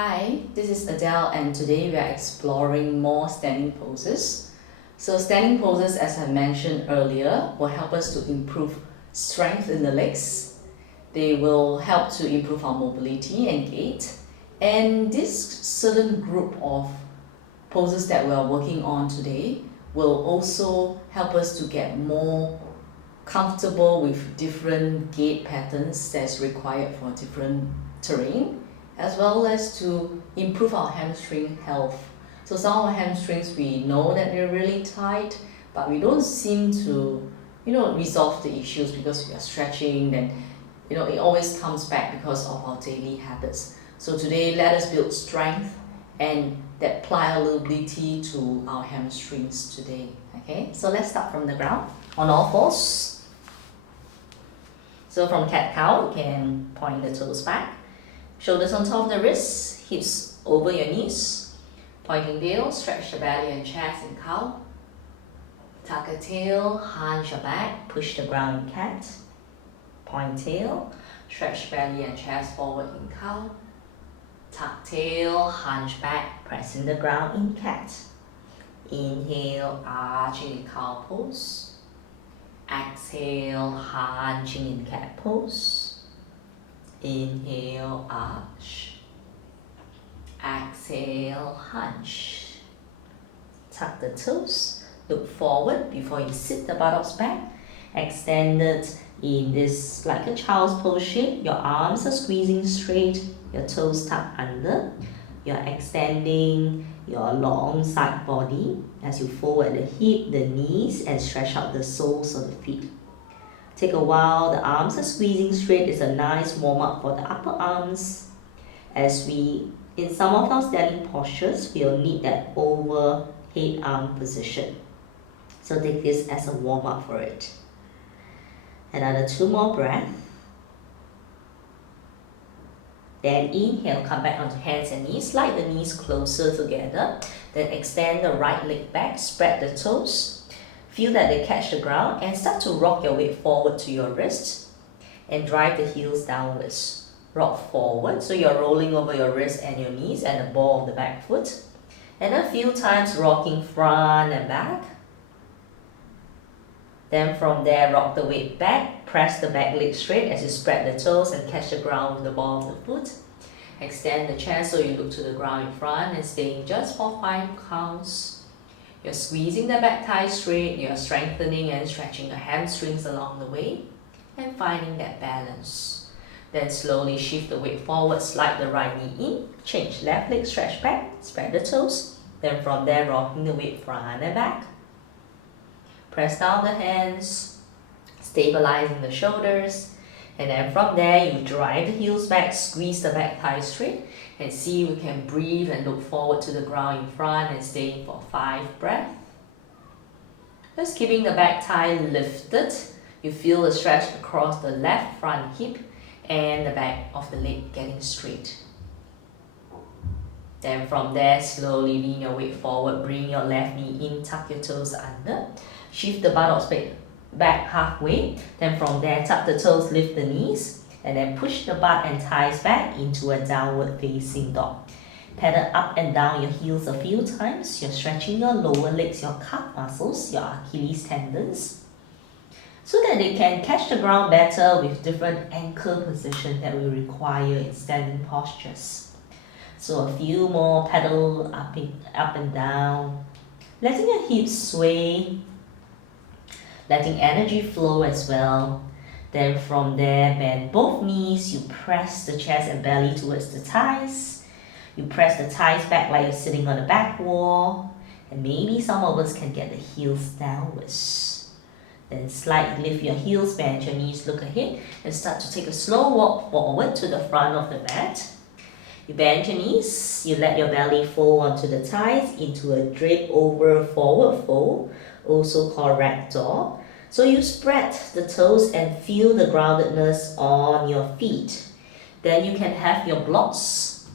Hi, this is Adele and today we are exploring more standing poses. So standing poses, as I mentioned earlier, will help us to improve strength in the legs. They will help to improve our mobility and gait. And this certain group of poses that we are working on today will also help us to get more comfortable with different gait patterns that's required for different terrain, as well as to improve our hamstring health. So some of our hamstrings, we know that they're really tight, but we don't seem to, resolve the issues because we are stretching. Then, it always comes back because of our daily habits. So today, let us build strength and that pliability to our hamstrings today. Okay, so let's start from the ground on all fours. So from cat-cow, you can point the toes back, shoulders on top of the wrists, hips over your knees, pointing tail, stretch the belly and chest in cow, tuck a tail, hunch your back, push the ground in cat, point tail, stretch belly and chest forward in cow, tuck tail, hunch back, pressing the ground in cat. Inhale, arching in cow pose. Exhale, hunching in cat pose. Inhale, arch. Exhale, hunch. Tuck the toes. Look forward before you sit the buttocks back. Extended in this like a child's pose shape. Your arms are squeezing straight. Your toes tucked under. You're extending your long side body as you forward the hip, the knees, and stretch out the soles of the feet. Take a while, the arms are squeezing straight. It's a nice warm-up for the upper arms. As we, in some of our standing postures, we'll need that overhead arm position. So take this as a warm-up for it. Another 2 more breaths. Then inhale, come back onto hands and knees, slide the knees closer together. Then extend the right leg back, spread the toes. Feel that they catch the ground and start to rock your weight forward to your wrists and drive the heels downwards. Rock forward, so you're rolling over your wrists and your knees and the ball of the back foot. And a few times rocking front and back. Then from there, rock the weight back, press the back leg straight as you spread the toes and catch the ground with the ball of the foot. Extend the chest so you look to the ground in front and staying just for 5 counts. You're squeezing the back thigh straight, you're strengthening and stretching your hamstrings along the way and finding that balance. Then slowly shift the weight forward, slide the right knee in, change left leg, stretch back, spread the toes. Then from there, rocking the weight front and back. Press down the hands, stabilizing the shoulders, and then from there you drive the heels back, squeeze the back thigh straight, and see if we can breathe and look forward to the ground in front and stay for 5 breaths. Just keeping the back thigh lifted, you feel the stretch across the left front hip and the back of the leg getting straight. Then from there, slowly lean your weight forward, bring your left knee in, tuck your toes under. Shift the buttocks back halfway. Then from there, tuck the toes, lift the knees, and then push the butt and thighs back into a downward facing dog. Pedal up and down your heels a few times. You're stretching your lower legs, your calf muscles, your Achilles tendons, so that they can catch the ground better with different ankle positions that we require in standing postures. So a few more, pedal up and down, letting your hips sway, letting energy flow as well. Then from there, bend both knees, you press the chest and belly towards the thighs. You press the thighs back like you're sitting on the back wall. And maybe some of us can get the heels downwards. Then slightly lift your heels, bend your knees, look ahead, and start to take a slow walk forward to the front of the mat. You bend your knees, you let your belly fold onto the thighs into a drape over forward fold, also called ragdoll. So you spread the toes and feel the groundedness on your feet. Then you can have your blocks.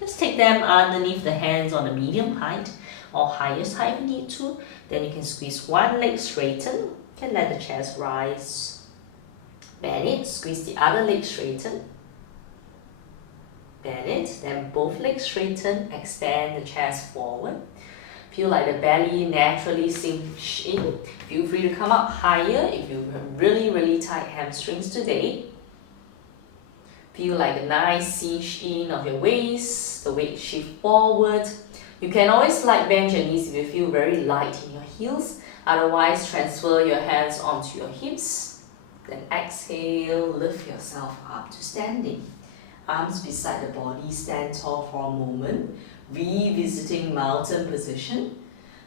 Just take them underneath the hands on a medium height or highest height if you need to. Then you can squeeze one leg straighten and let the chest rise. Bend it, squeeze the other leg straighten. bend it, then both legs straighten, extend the chest forward. Feel like the belly naturally sinks in. Feel free to come up higher if you have really tight hamstrings today. Feel like a nice cinch in of your waist, the weight shift forward. You can always slight bend your knees if you feel very light in your heels. Otherwise, transfer your hands onto your hips. Then exhale, lift yourself up to standing. Arms beside the body, stand tall for a moment. Revisiting mountain position.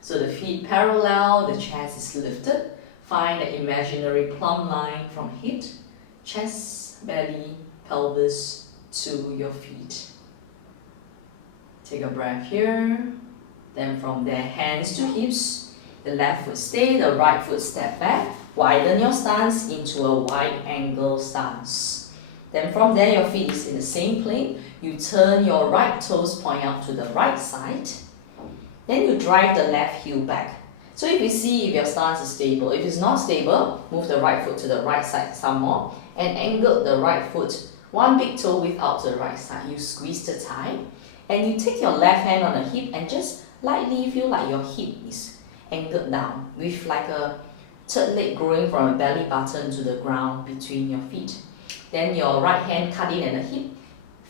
So the feet parallel, the chest is lifted. Find the imaginary plumb line from hip, chest, belly, pelvis to your feet. Take a breath here. Then from there, hands to hips. The left foot stay, the right foot step back. Widen your stance into a wide angle stance. Then from there, your feet is in the same plane. You turn your right toes point out to the right side. Then you drive the left heel back. So if you see if your stance is stable. If it's not stable, move the right foot to the right side some more and angle the right foot one big toe width out to the right side. You squeeze the thigh and you take your left hand on the hip and just lightly feel like your hip is angled down with like a third leg growing from a belly button to the ground between your feet. Then your right hand cut in at the hip.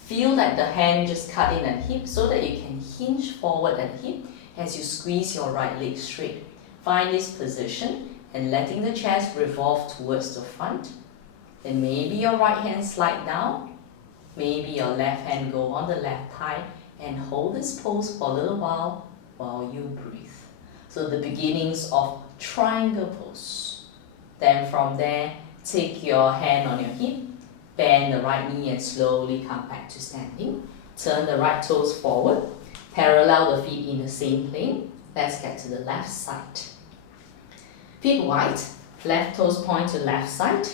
Feel that the hand just cut in at the hip so that you can hinge forward at the hip as you squeeze your right leg straight. Find this position and letting the chest revolve towards the front. Then maybe your right hand slide down. Maybe your left hand go on the left thigh and hold this pose for a little while you breathe. So the beginnings of triangle pose. Then from there, take your hand on your hip, bend the right knee and slowly come back to standing. Turn the right toes forward, parallel the feet in the same plane. Let's get to the left side. Feet wide, left toes point to left side.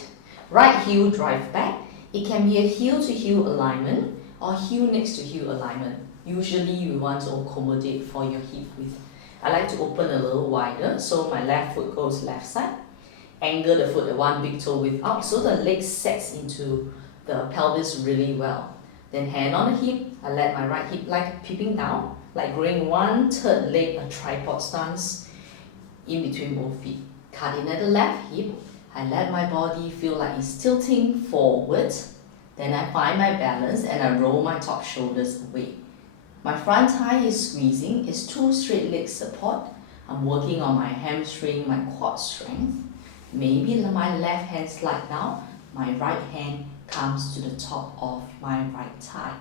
Right heel drive back. It can be a heel to heel alignment or heel next to heel alignment. Usually you want to accommodate for your hip width. I like to open a little wider, so my left foot goes left side. Angle the foot at one big toe width out so the leg sets into the pelvis really well. Then hand on the hip, I let my right hip like peeping down, like growing one third leg, a tripod stance in between both feet. Cut in at the left hip, I let my body feel like it's tilting forward. Then I find my balance and I roll my top shoulders away. My front thigh is squeezing, it's two straight leg support. I'm working on my hamstring, my quad strength. Maybe my left hand slide down, my right hand comes to the top of my right thigh.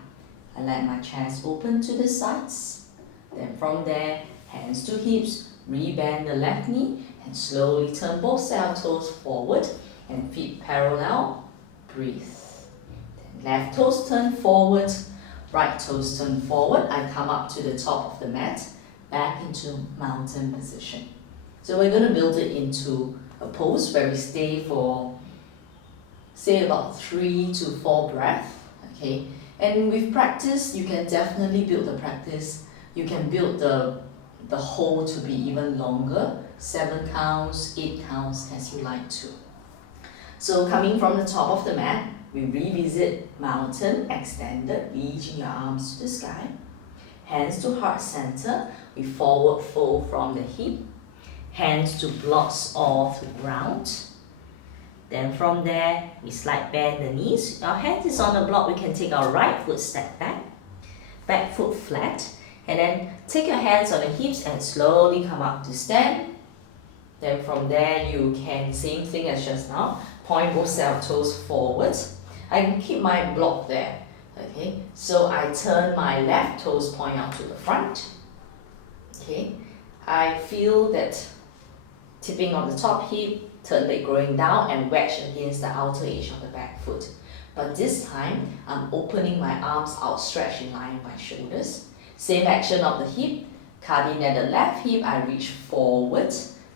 I let my chest open to the sides. Then from there, hands to hips, rebend the left knee and slowly turn both side of toes forward and feet parallel. Breathe. Then left toes turn forward, right toes turn forward. I come up to the top of the mat, back into mountain position. So we're going to build it into a pose where we stay for say about 3 to 4 breaths. Okay, and with practice you can definitely build the practice. You can build the hold to be even longer, 7 counts, 8 counts as you like to. So coming from the top of the mat, we revisit mountain extended, reaching your arms to the sky. Hands to heart center, we forward fold from the hip. Hands to blocks or to ground. Then from there, we slight bend the knees. Our hand is on the block, we can take our right foot step back. Back foot flat. And then take your hands on the hips and slowly come up to stand. Then from there, you can, same thing as just now, point both side of toes forwards. I can keep my block there. Okay, so I turn my left toes point out to the front. Okay, I feel that tipping on the top hip, third leg growing down and wedge against the outer edge of the back foot. But this time, I'm opening my arms outstretched in line with my shoulders. Same action of the hip, cut in at the left hip, I reach forward.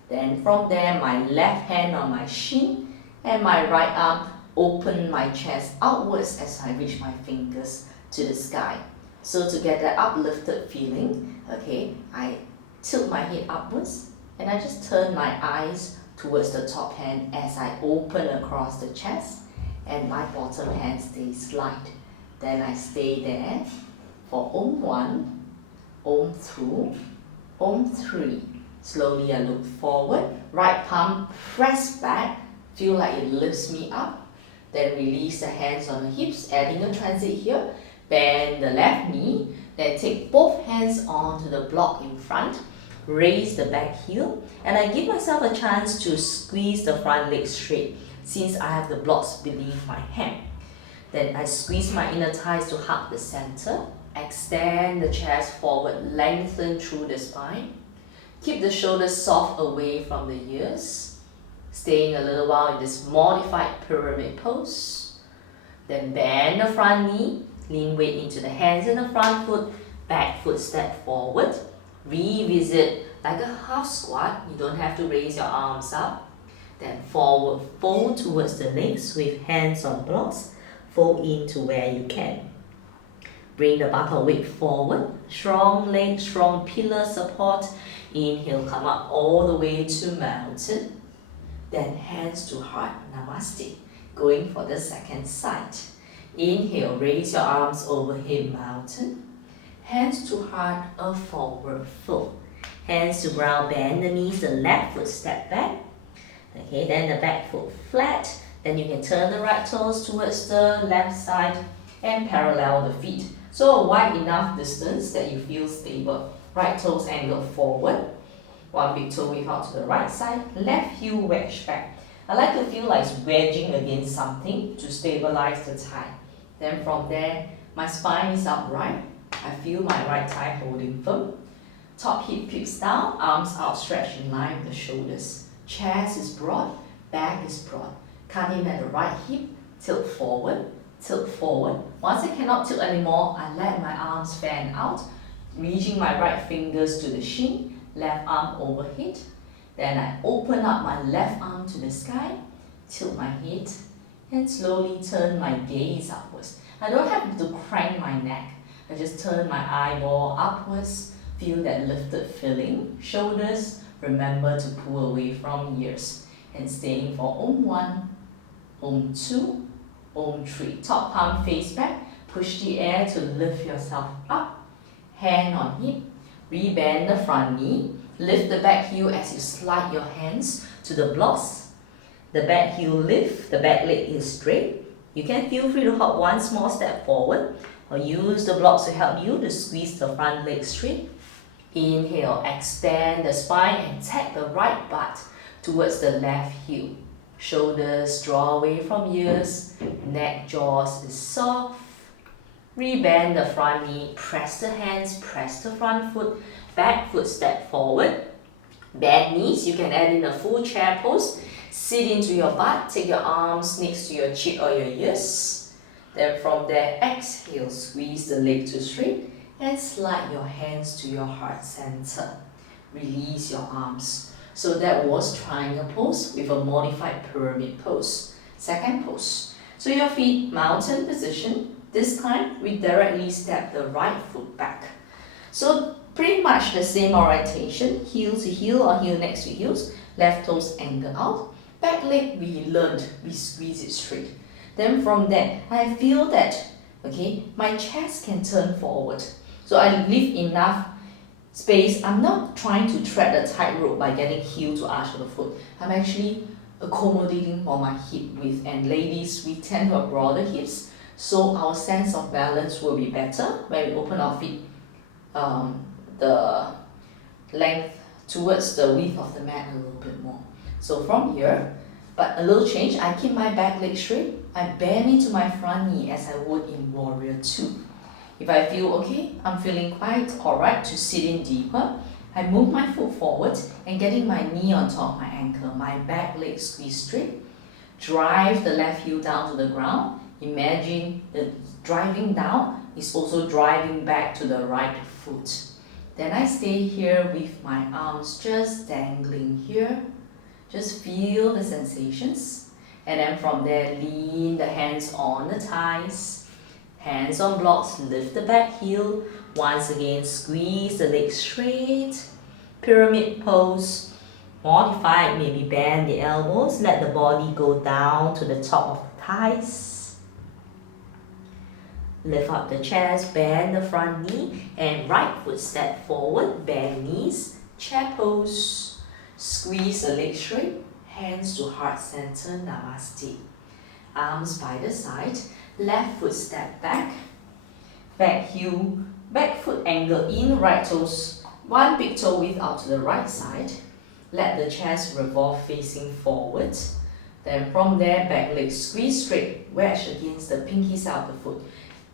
Then from there, my left hand on my shin and my right arm open my chest outwards as I reach my fingers to the sky. So to get that uplifted feeling, okay, I tilt my head upwards and I just turn my eyes towards the top hand as I open across the chest and my bottom hand stays light. Then I stay there for Om 1, Om 2, Om 3. Slowly I look forward, right palm press back, feel like it lifts me up. Then release the hands on the hips, adding a transit here. Bend the left knee, then take both hands onto the block in front. Raise the back heel, and I give myself a chance to squeeze the front leg straight since I have the blocks beneath my hand. Then I squeeze my inner thighs to hug the center. Extend the chest forward, lengthen through the spine. Keep the shoulders soft away from the ears. Staying a little while in this modified pyramid pose. Then bend the front knee, lean weight into the hands and the front foot, back foot step forward. Revisit like a half squat. You don't have to raise your arms up. Then forward fold towards the legs with hands on blocks. Fold into where you can. Bring the buttock weight forward. Strong leg, strong pillar support. Inhale, come up all the way to mountain. Then hands to heart, namaste. Going for the second side. Inhale, raise your arms overhead, mountain. Hands to heart, a forward fold. Hands to ground, bend the knees, the left foot step back. Okay, then the back foot flat. Then you can turn the right toes towards the left side and parallel the feet. So a wide enough distance that you feel stable. Right toes angle forward. One big toe wave out to the right side. Left heel wedge back. I like to feel like it's wedging against something to stabilize the thigh. Then from there, my spine is upright. I feel my right thigh holding firm. Top hip peaks down, arms outstretched in line with the shoulders. Chest is broad, back is broad. Cut in at the right hip, tilt forward, tilt forward. Once I cannot tilt anymore, I let my arms fan out, reaching my right fingers to the shin, left arm overhead. Then I open up my left arm to the sky, tilt my head, and slowly turn my gaze upwards. I don't have to crank my neck. I just turn my eyeball upwards, feel that lifted feeling. Shoulders, remember to pull away from ears. And staying for Om 1, Om 2, Om 3. Top palm face back, push the air to lift yourself up. Hand on hip, rebend the front knee. Lift the back heel as you slide your hands to the blocks. The back heel lift, the back leg is straight. You can feel free to hop one small step forward or use the blocks to help you to squeeze the front leg straight. Inhale, extend the spine and tap the right butt towards the left heel. Shoulders draw away from ears, neck, jaws is soft. Rebend the front knee, press the hands, press the front foot, back foot step forward. Bend knees, you can add in a full chair pose. Sit into your butt, take your arms next to your cheek or your ears. Then from there, exhale, squeeze the leg to straight and slide your hands to your heart center. Release your arms. So that was triangle pose with a modified pyramid pose. Second pose. So your feet mountain position. This time, we directly step the right foot back. So pretty much the same orientation, heel to heel or heel next to heels. Left toes angle out. Back leg, we learned, we squeeze it straight. Then from there, I feel that, okay, my chest can turn forward. So I leave enough space. I'm not trying to tread a tightrope by getting heel to arch of the foot. I'm actually accommodating for my hip width. And ladies, we tend to have broader hips, so our sense of balance will be better when we open our feet the length towards the width of the mat a little bit more. So from here, but a little change, I keep my back leg straight. I bend into my front knee as I would in Warrior 2. If I feel okay, I'm feeling quite alright to sit in deeper, I move my foot forward and getting my knee on top of my ankle, my back leg squeeze straight. Drive the left heel down to the ground. Imagine the driving down is also driving back to the right foot. Then I stay here with my arms just dangling here. Just feel the sensations. And then from there, lean the hands on the thighs. Hands on blocks, lift the back heel. Once again, squeeze the legs straight. Pyramid pose. Modified, maybe bend the elbows. Let the body go down to the top of the thighs. Lift up the chest, bend the front knee, and right foot step forward, bend knees, chair pose. Squeeze the legs straight, hands to heart center, namaste. Arms by the side, left foot step back, back heel, back foot angle in, right toes, one big toe width out to the right side. Let the chest revolve facing forward. Then from there, back leg squeeze straight, wedge against the pinky side of the foot.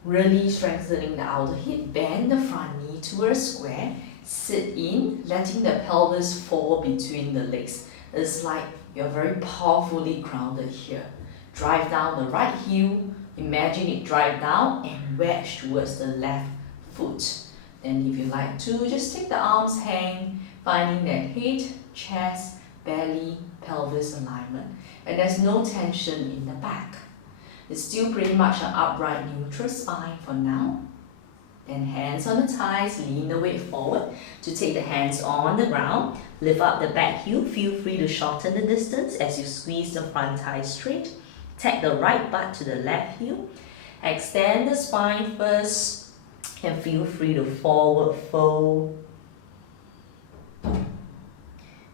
Really strengthening the outer hip, bend the front knee to a square, sit in, letting the pelvis fall between the legs. It's like you're very powerfully grounded here. Drive down the right heel, imagine it drive down and wedge towards the left foot. Then if you like to, just take the arms hang, finding that head, chest, belly, pelvis alignment. And there's no tension in the back. It's still pretty much an upright neutral spine for now. Then hands on the thighs, lean the weight forward to take the hands on the ground. Lift up the back heel, feel free to shorten the distance as you squeeze the front thigh straight. Tap the right butt to the left heel. Extend the spine first and feel free to forward fold.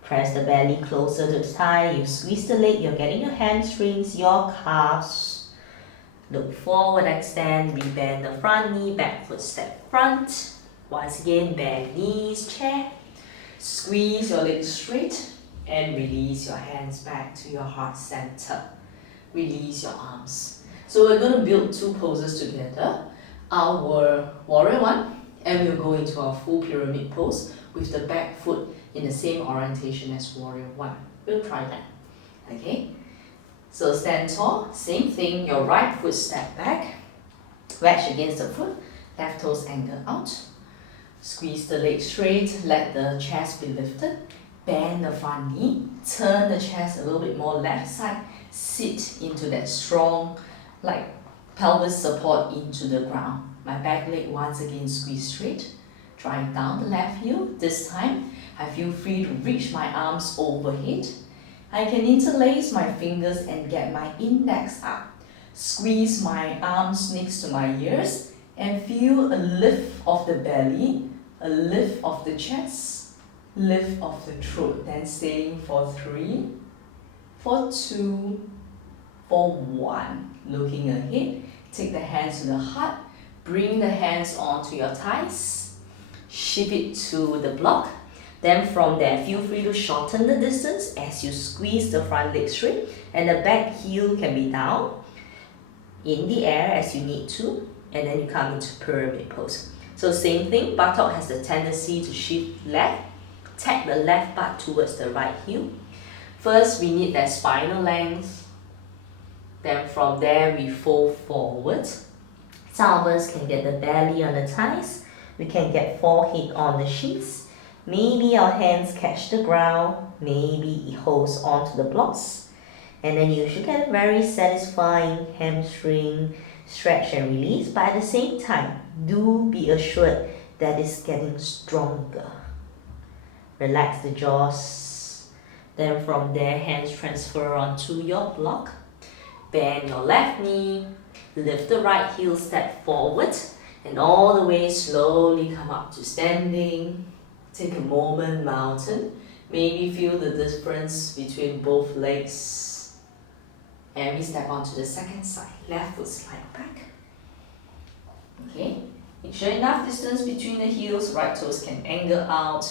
Press the belly closer to the thigh. You squeeze the leg, you're getting your hamstrings, your calves. Look forward, extend, rebend the front knee, back foot step front. Once again, bend knees, chair. Squeeze your legs straight and release your hands back to your heart center. Release your arms. So we're going to build two poses together. Our warrior one, and we'll go into our full pyramid pose with the back foot in the same orientation as warrior one. We'll try that. Okay? So stand tall, same thing, your right foot step back, wedge against the foot, left toes angle out. Squeeze the legs straight, let the chest be lifted, bend the front knee, turn the chest a little bit more left side, sit into that strong, like pelvis support into the ground. My back leg once again squeeze straight, drive down the left heel. This time, I feel free to reach my arms overhead. I can interlace my fingers and get my index up. Squeeze my arms next to my ears and feel a lift of the belly, a lift of the chest, lift of the throat. Then staying for 3, for 2, for 1. Looking ahead, take the hands to the heart, bring the hands onto your thighs, shift it to the block. Then from there, feel free to shorten the distance as you squeeze the front leg straight and the back heel can be down in the air as you need to, and then you come into pyramid pose. So same thing, buttock has the tendency to shift left, tap the left butt towards the right heel. First, we need that spinal length. Then from there, we fold forward. Some of us can get the belly on the thighs. We can get forehead on the shins. Maybe our hands catch the ground, maybe it holds onto the blocks. And then you should get a very satisfying hamstring stretch and release, but at the same time, do be assured that it's getting stronger. Relax the jaws. Then from there, hands transfer onto your block. Bend your left knee, lift the right heel, step forward, and all the way slowly come up to standing. Take a moment, mountain. Maybe feel the difference between both legs. And we step onto the second side. Left foot slide back. Okay. Make sure enough distance between the heels. Right toes can angle out.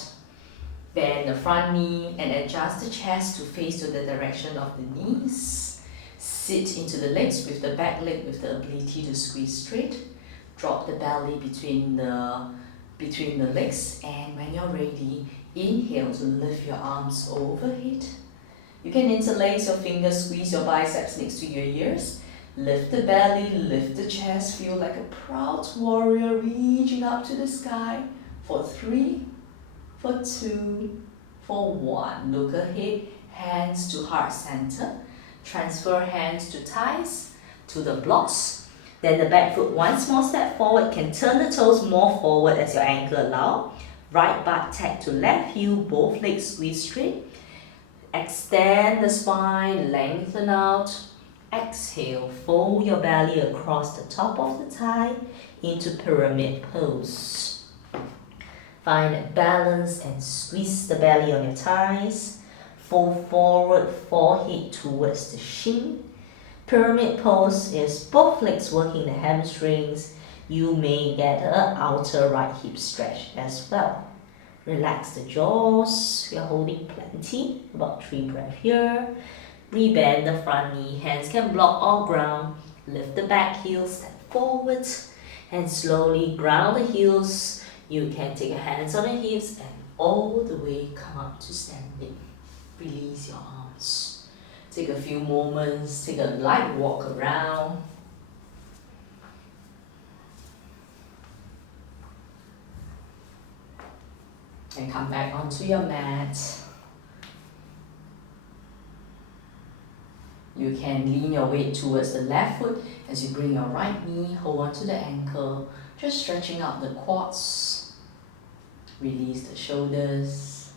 Bend the front knee and adjust the chest to face to the direction of the knees. Sit into the legs with the back leg with the ability to squeeze straight. Drop the belly between the legs, and when you're ready, inhale to lift your arms overhead. You can interlace your fingers, squeeze your biceps next to your ears. Lift the belly, lift the chest, feel like a proud warrior reaching up to the sky. For 3, for 2, for 1. Look ahead, hands to heart center. Transfer hands to thighs, to the blocks. Then the back foot, one small step forward, can turn the toes more forward as your ankle allow. Right butt tap to left heel, both legs squeeze straight. Extend the spine, lengthen out. Exhale, fold your belly across the top of the thigh into pyramid pose. Find that balance and squeeze the belly on your thighs. Fold forward, forehead towards the shin. Pyramid pose is both legs working the hamstrings. You may get an outer right hip stretch as well. Relax the jaws. We are holding plenty. About 3 breaths here. Rebend the front knee. Hands can block all ground. Lift the back heel, step forward. And slowly ground the heels. You can take your hands on the hips and all the way come up to standing. Release your arms. Take a few moments. Take a light walk around. And come back onto your mat. You can lean your weight towards the left foot as you bring your right knee, hold on to the ankle, just stretching out the quads. Release the shoulders.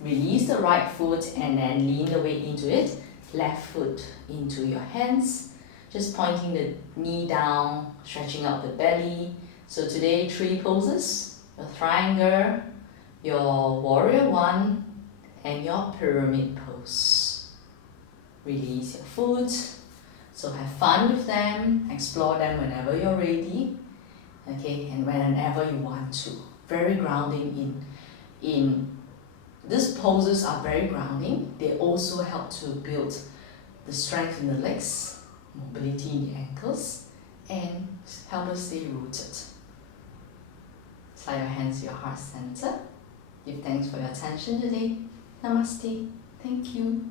Release the right foot and then lean the weight into it. Left foot into your hands. Just pointing the knee down, stretching out the belly. So today 3 poses, your triangle, your warrior 1, and your pyramid pose. Release your foot. So have fun with them, explore them whenever you're ready. Okay, and whenever you want to. Very grounding in these poses are very grounding. They also help to build the strength in the legs, mobility in the ankles, and help us stay rooted. Slide your hands to your heart center. Give thanks for your attention today. Namaste. Thank you.